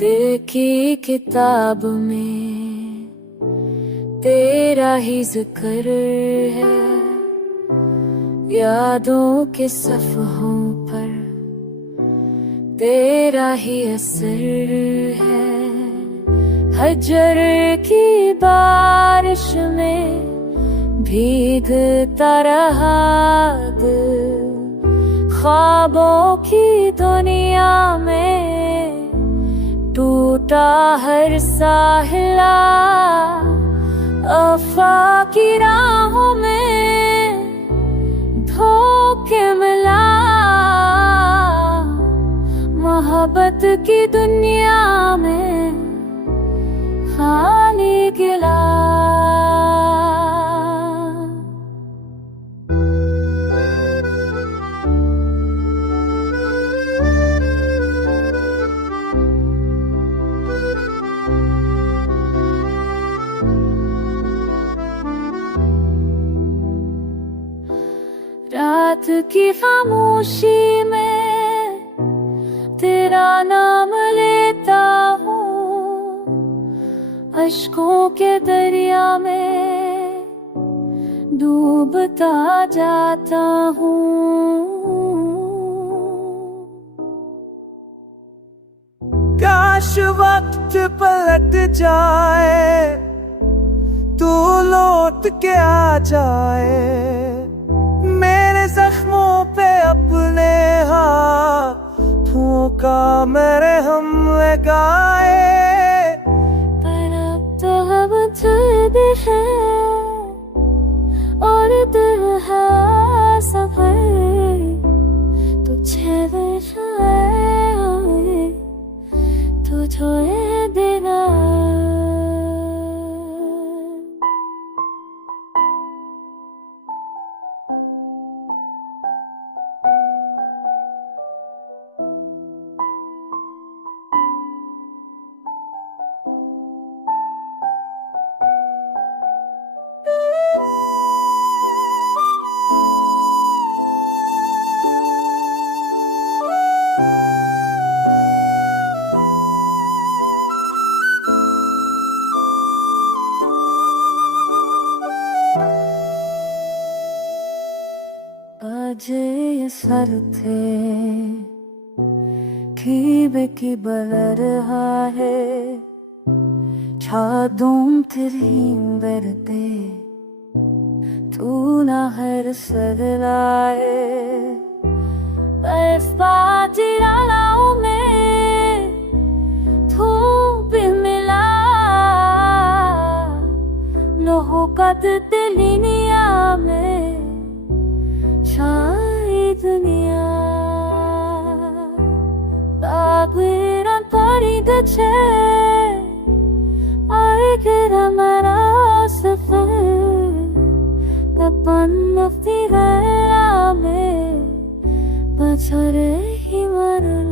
दिल की किताब में तेरा ही जिक्र है, यादों के सफ़हों पर तेरा ही असर है। हजर की बारिश में भीगता रहा दिल, ख्वाबों की दुनिया में टूटा हर साहिला। वफा की राहों में धोखे मिला, मोहब्बत की दुनिया में खाली गिला। रात की खामोशी में तेरा नाम लेता हूँ, अश्कों के दरिया में डूबता जाता हूँ। काश वक्त पलट जाए, तू लौट के आ जाए, मेरे जख्मों पे अपने हाथों का मेरे हम लगाए। पर अब तो हम दर्द है और दिल है सफर, तुझे दिखाए तुझे देना। ये सर थे की बल रहा है, छादों तेरी बरते तू ना हर सर लाए। बस बाजिराओं में धूप मिला, लोहों का तितलिया में छाई दुनिया। ताबीरान पड़ी गए आखिर हमारा सफर, kapan nafti gala में बछड़े ही मरना।